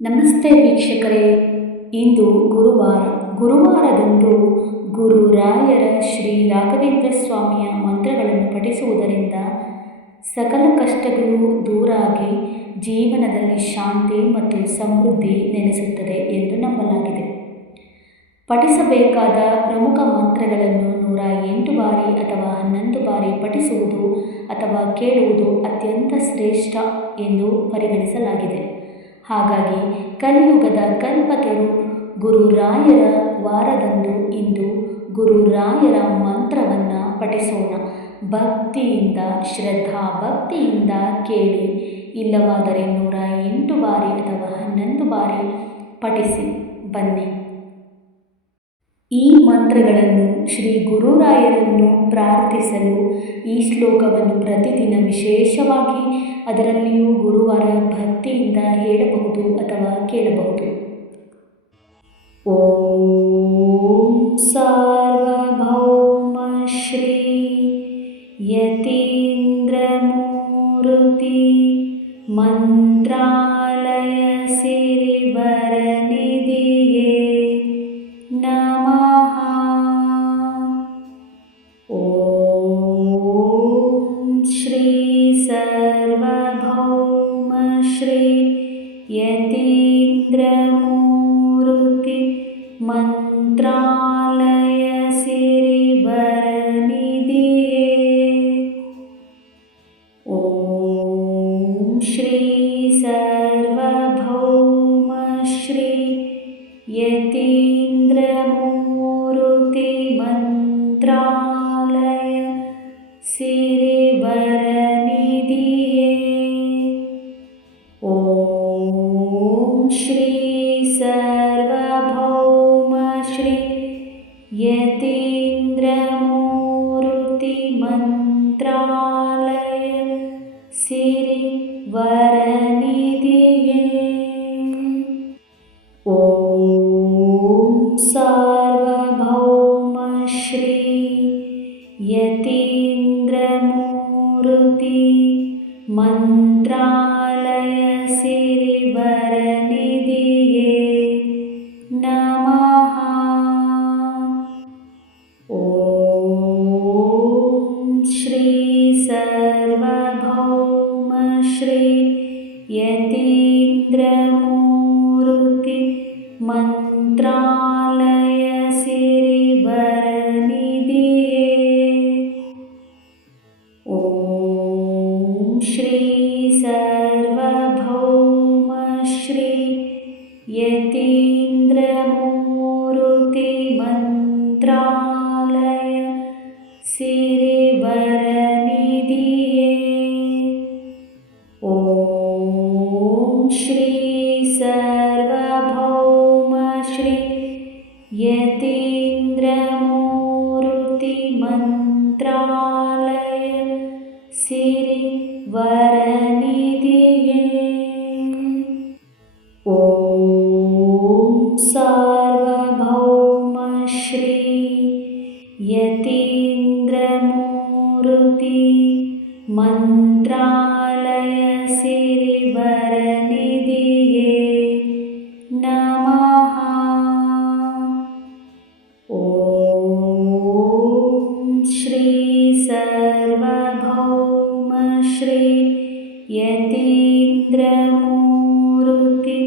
ನಮಸ್ತೆ ವೀಕ್ಷಕರೇ. ಇಂದು ಗುರುವಾರದಂದು ಗುರುರಾಯರ ಶ್ರೀ ರಾಘವೇಂದ್ರ ಸ್ವಾಮಿಯ ಮಂತ್ರಗಳನ್ನು ಪಠಿಸುವುದರಿಂದ ಸಕಲ ಕಷ್ಟಗಳು ದೂರಾಗಿ ಜೀವನದಲ್ಲಿ ಶಾಂತಿ ಮತ್ತು ಸಮೃದ್ಧಿ ನೆಲೆಸುತ್ತದೆ ಎಂದು ನಂಬಲಾಗಿದೆ. ಪಠಿಸಬೇಕಾದ ಪ್ರಮುಖ ಮಂತ್ರಗಳನ್ನು 108 ಬಾರಿ ಅಥವಾ 11 ಬಾರಿ ಪಠಿಸುವುದು ಅಥವಾ ಕೇಳುವುದು ಅತ್ಯಂತ ಶ್ರೇಷ್ಠ ಎಂದು ಪರಿಗಣಿಸಲಾಗಿದೆ. ಹಾಗಾಗಿ ಕಲಿಯುಗದ ಕಲ್ಪತರು ಗುರುರಾಯರ ವಾರದಂದು ಇಂದು ಗುರುರಾಯರ ಮಂತ್ರವನ್ನು ಪಠಿಸೋಣ. ಭಕ್ತಿಯಿಂದ, ಭಕ್ತಿಯಿಂದ ಕೇಳಿ. ಇಲ್ಲವಾದರೆ 108 ಬಾರಿ ಅಥವಾ 11 ಬಾರಿ ಪಠಿಸಿ ಬನ್ನಿ. ಈ ಮಂತ್ರಗಳನ್ನು ಶ್ರೀ ಗುರುರಾಯರನ್ನು ಪ್ರಾರ್ಥಿಸಲು ಈ ಶ್ಲೋಕವನ್ನು ಪ್ರತಿದಿನ ವಿಶೇಷವಾಗಿ ಅದರಲ್ಲಿಯೂ ಗುರುವಾರ ಭಕ್ತಿಯಿಂದ ಹೇಳಬಹುದು ಅಥವಾ ಕೇಳಬಹುದು. ಓಂ ಸಾರ್ವಭೌಮ ಶ್ರೀ ಯತೀಂದ್ರಮೂರ್ತಿ ಮಂತ್ರಾಲಯ ಸಿರಿವರನಿಧಿಯೇ ನಮಃ. ಓಂ ಶ್ರೀ ಸರ್ವಭೌಮ ಶ್ರೀ ಯತೀಂದ್ರಮೂರ್ತಿ ಮಂತ್ರಾಲಯ ಸಿರಿವರನಿಧಿಯೇ. ಓಂ ಶ್ರೀ ಸರ್ವಭೌಮ ಶ್ರೀ ಯತೀಂದ್ರಮೂರ್ತಿ ಮಂತ್ರಾಲಯ ಸಿರಿವರನಿಧಿಯೇ. ಓಂ ಶ್ರೀ ಸರ್ವಭೌಮ ಶ್ರೀ ಯತೀಂದ್ರಮೂರ್ತಿ ಮಂತ್ರಾಲಯ ಸಿರಿವರನಿಧಿಯೇ. ಓಂ ಸಾರ್ವಭೌಮ ಶ್ರೀ ಯತೀಂದ್ರಮೂರ್ತಿ ಮಂತ್ರಾಲಯ ಸಿರಿವರನಿಧಿಯೇ ನಮಃ. ಓಂ ಶ್ರೀ ಸರ್ವಭೌಮ ಶ್ರೀ ಯತೀಂದ್ರಮೂರ್ತಿ ಮಂತ್ರಾಲಯ ಸಿರಿವರನಿಧಿಯೇ. ಓಂ ಶ್ರೀ ಸರ್ವಭೌಮ ಶ್ರೀ ಯತೀಂದ್ರಮೂರ್ತಿ ಮಂತ್ರಾಲಯ ಸಿರಿವರನಿಧಿಯೇ. ಓಂ ಶ್ರೀ ಸರ್ವಭೌಮ ಶ್ರೀ ಯತೀಂದ್ರಮೂರ್ತಿ ಮಂತ್ರಾಲಯ ಸಿರಿವರನಿಧಿಯೇ. ಓಂ ಸಾರ್ವಭೌಮ ಶ್ರೀ ಯತೀಂದ್ರಮೂರ್ತಿ ಮಂತ್ರಾಲಯ ಸಿರಿವರನಿಧಿಯೇ ನಮಃ. ಓಂ ಶ್ರೀ ಸರ್ವಭೌಮ ಶ್ರೀ ಯತೀಂದ್ರಮೂರ್ತಿ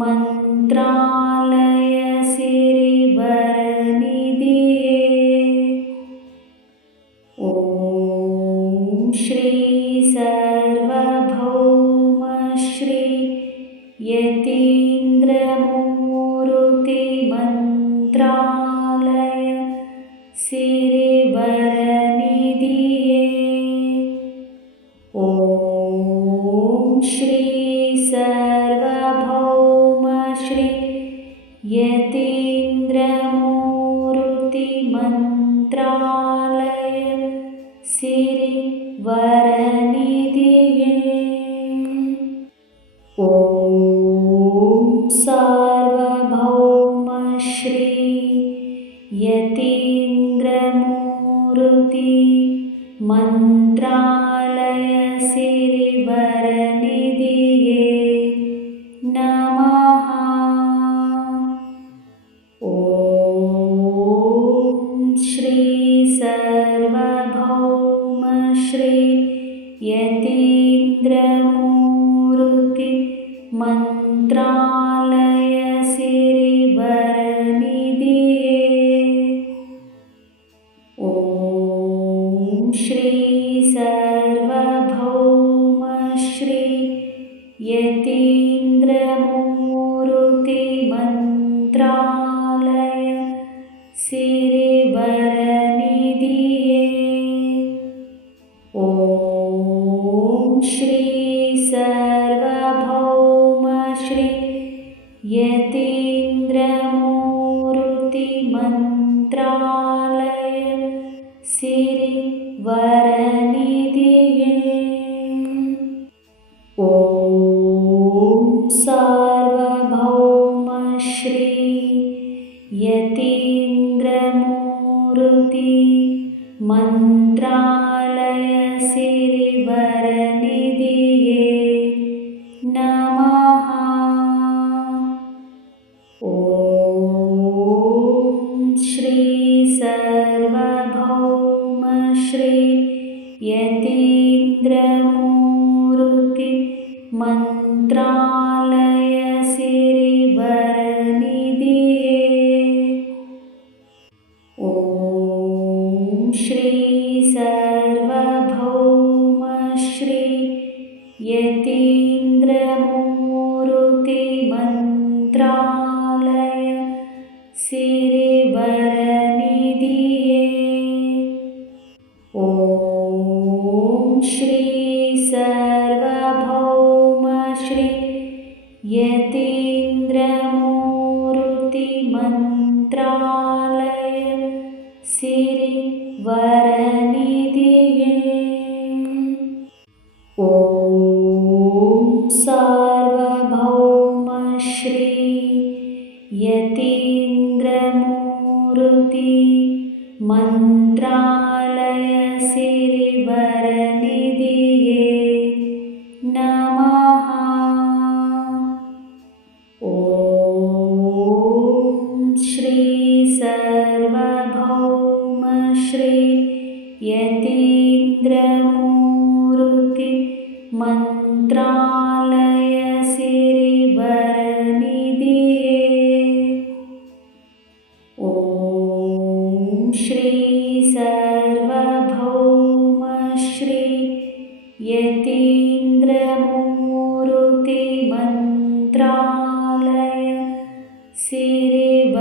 ಮಂತ್ರಾಲಯ ಸಿರಿವರನಿಧಿಯೇ. ಓಂ ಶ್ರೀ ಸರ್ವಭೌಮ ಶ್ರೀ ಯತೀಂದ್ರಮೂರ್ತಿ ಮಂತ್ರಾಲಯ ಸಿರಿವರನಿಧಿಯೇ. ಓಂ ಶ್ರೀ ಸರ್ವಭೌಮ ಶ್ರೀ ಯತೀಂದ್ರಮೂರ್ತಿ ಮಂತ್ರಾಲಯ ಸಿರಿವರನಿಧಿಯೇ. ಓಂ ಸಾರ್ವಭೌಮ ಶ್ರೀ ಯತೀಂದ್ರಮೂರ್ತಿ ಮಂತ್ರಾಲಯ ಸಿರಿವರನಿಧಿಯೇ ನಮಃ. ಮಂತ್ರಾಲಯ ಸಿರಿವರನಿಧಿಯೇ ಓಂ ಶ್ರೀ ಸರ್ವಭೌಮ ಶ್ರೀ ಯತೀಂದ್ರಮೂರ್ತಿ ಮಂತ್ರಾಲಯ ಸಿರಿವರನಿಧಿಯೇ ಓಂ ಶ್ರೀ ಸರ್ವಭೌಮ ಶ್ರೀ ಯತೀಂದ್ರಮೂರ್ತಿ ಮಂತ್ರಾಲಯ ಸಿರಿವರನಿಧಿಯೇ ಓಂ ಸಾರ್ವಭೌಮ ಶ್ರೀ ಯತೀಂದ್ರಮೂರ್ತಿ ಮಂತ್ರಾಲಯ ಸಿರಿವರನಿಧಿಯೇ ನಮಃ ಓಂ ಶ್ರೀ ಸರ್ವಭೌಮ ಶ್ರೀ ಯತೀಂದ್ರಮೂರ್ತಿ ಮಂತ್ರಾಲಯ ಸಿರಿವರನಿಧಿಯೇ ಓಂ ಶ್ರೀ ಸರ್ವಭೌಮ ಶ್ರೀ ಯತೀಂದ್ರಮೂರ್ತಿ ಮಂತ್ರಾಲಯ ಸಿರಿವರನಿಧಿಯೇ ಓಂ ಶ್ರೀ ಸರ್ವಭೌಮ ಶ್ರೀ ಯತೀಂದ್ರಮೂರ್ತಿ ಮಂತ್ರಾಲಯ ಸಿರಿವರನಿಧಿಯೇ ಓಂ ಸಾರ್ವಭೌಮ ಶ್ರೀ ಯತೀಂದ್ರಮೂರ್ತಿ ಮಂತ್ರಾಲಯ ಸಿರಿವರನಿಧಿಯೇ ನಮಃ ಓಂ ಶ್ರೀ ಸರ್ವಭೌಮ ಶ್ರೀ ಯತೀಂದ್ರಮೂರ್ತಿ ಮಂತ್ರಾಲಯ ಸಿರಿವರನಿಧಿಯೇ ಓಂ ಶ್ರೀ ಸರ್ವಭೌಮ ಶ್ರೀ ಯತೀಂದ್ರಮೂರ್ತಿ ಮಂತ್ರಾಲಯ ಸಿರಿವರನಿಧಿಯೇ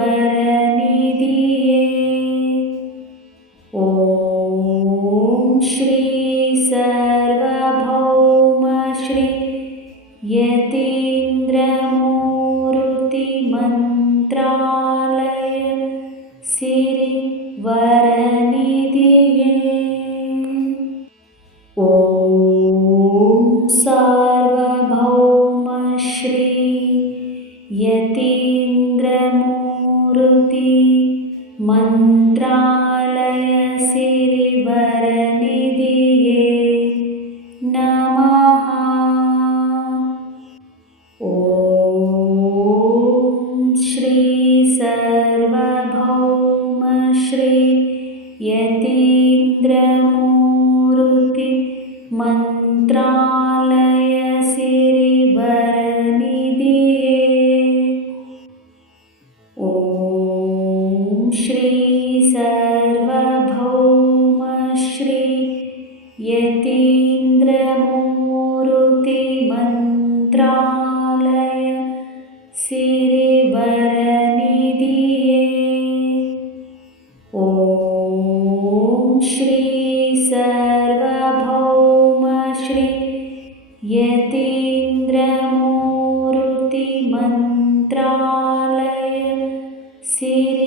ಓಂ ಶ್ರೀ ಸರ್ವಭೌಮ ಶ್ರೀ ಯತೀಂದ್ರಮೂರ್ತಿ ಮಂತ್ರಾಲಯ ಸಿರಿವರನಿಧಿಯೇ ಓಂ ಸಾರ್ವಭೌಮ ಶ್ರೀ ಯತೀಂದ್ರಮೂರ್ತಿ ಮಂತ್ರಾಲಯ ಸಿರಿವರನಿಧಿಯೇ ನಮಃ ಓಂ ಶ್ರೀ ಸರ್ವಭೌಮ ಶ್ರೀ ಯತೀಂದ್ರಮೂರ್ತಿ ಮಂತ್ರಾಲಯ ಸಿರಿವರನಿಧಿಯೇ ಓಂ ಶ್ರೀ ಸರ್ವಭೌಮ ಶ್ರೀ ಯತೀಂದ್ರಮೂರ್ತಿ ಮಂತ್ರಾಲಯ ಸಿರಿವರನಿಧಿಯೇ ನಮಃ ಓಂ ಶ್ರೀ ಸರ್ವಭೌಮ ಶ್ರೀ ಯತೀಂದ್ರಮೂರ್ತಿ ಮಂತ್ರಾಲಯ ಸಿರಿವರನಿಧಿಯೇ ಓಂ ಶ್ರೀ ಸರ್ವಭೌಮ ಶ್ರೀ ಯತೀಂದ್ರಮೂರ್ತಿ ಮಂತ್ರಾಲಯ ಸಿರಿವರನಿಧಿಯೇ ಓಂ ಶ್ರೀ ಸರ್ವಭೌಮ ಶ್ರೀ ಯತೀಂದ್ರಮೂರ್ತಿ ಮಂತ್ರಾಲಯ ಸಿರಿವರನಿಧಿಯೇ ಓಂ ಶ್ರೀ ಸರ್ವಭೌಮ ಶ್ರೀ ಯತೀಂದ್ರಮೂರ್ತಿ ಮಂತ್ರಾಲಯ ಸಿರಿವರನಿಧಿಯೇ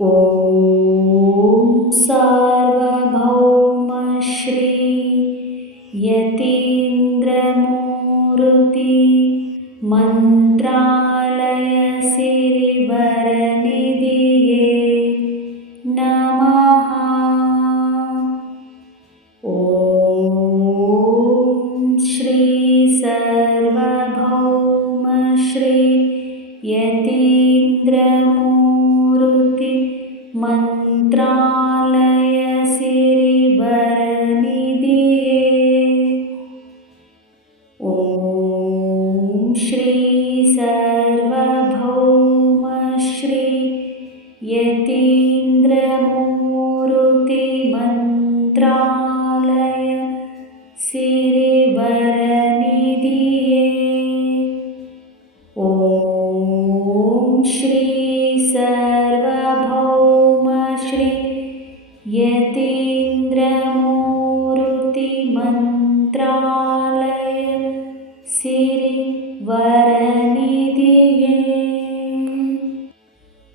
ಓಂ ಸಾರ್ವಭೌಮ ಶ್ರೀ ಯತೀಂದ್ರಮೂರ್ತಿ ಮಂತ್ರಾಲಯ ಸಿರಿವರನಿಧಿಯೇ ನಮಃ ಓಂ ಶ್ರೀ ಸರ್ವಭೌಮ ಶ್ರೀ ಯತೀಂದ್ರಮೂರ್ತಿ ಮಂತ್ರಾಲಯ ಸಿರಿವರನಿಧಿಯೇ सिरिवरनिधिये। ॐ श्री सर्वभौम श्री यतीन्द्रमूर्ति मंत्रालय सिरिवरनिधिये।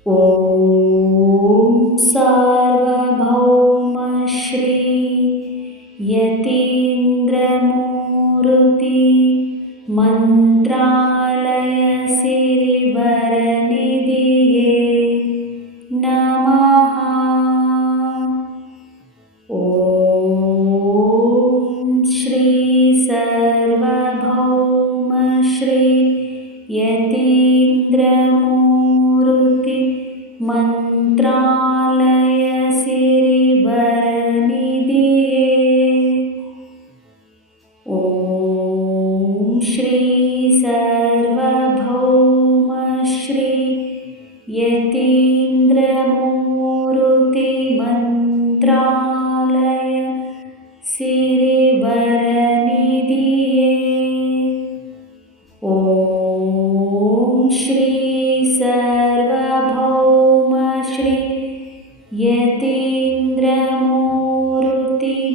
ॐ सार्वभौम श्री यतीन्द्रमूर्ति मंत्रालय सिरिवरनिधिये नमः। ॐ श्री सर्वभौम श्री यतीन्द्रमूर्ति मंत्रालय सिरिवरनिधिये। ॐ श्री सर्वभौम श्री यतीन्द्रमूर्ति मंत्रालय सिरिवरनिधिये। ॐ श्री सर्वभौम श्री यतीन्द्रमूर्ति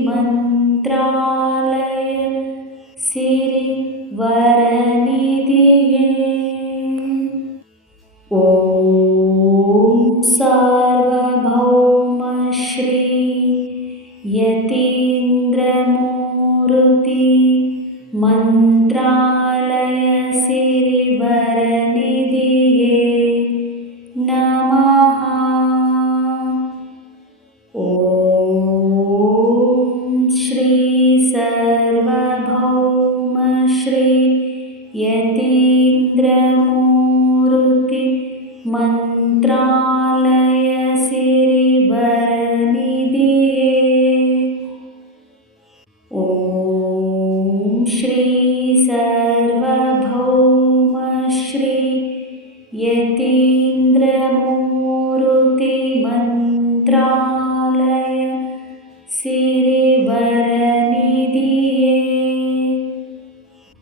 मंत्रालय सिरिवरनिधिये। ॐ सार्वभौम श्री यतीन्द्रमूर्ति मंत्रालय सिरिवरनिधिये नमः। ॐ श्री सर्वभौम श्री यतीन्द्रमूर्ति मंत्रालय सिरिवरनिधिये। ॐ श्री सर्वभौम श्री यतीन्द्रमूर्ति मंत्रालय सिरिवरनिधिये।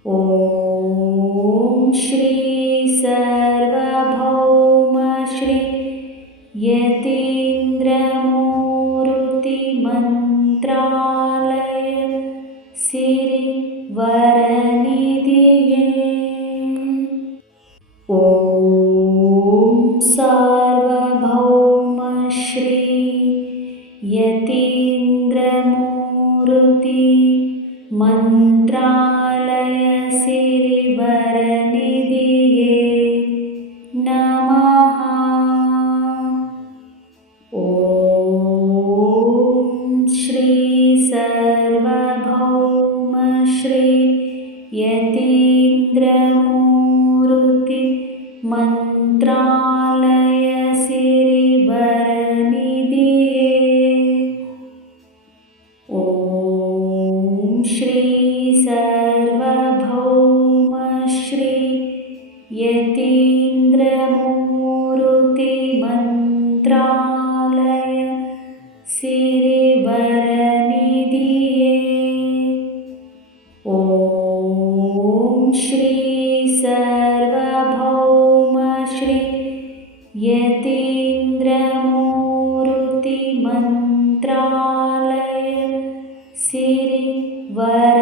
ॐ श्री सर्वभौम श्री यतीन्द्रमूर्ति मंत्रालय सिरिवरनिधिये। ॐ सार्वभौम श्री यतीन्द्रमूर्ति मंत्रालय सिरिवरनिधिये नमः। ॐ श्री सर्वभौम श्री यतीन्द्रमूर्ति मंत्रालय सिरिवरनिधिये। ॐ श्री सर्वभौम श्री यतीन्द्रमूर्ति मंत्रालय सिरिवरनिधिये। ॐ श्री सर्वभौम श्री यतीन्द्रमूर्ति मंत्रालय सिरिवरनिधिये।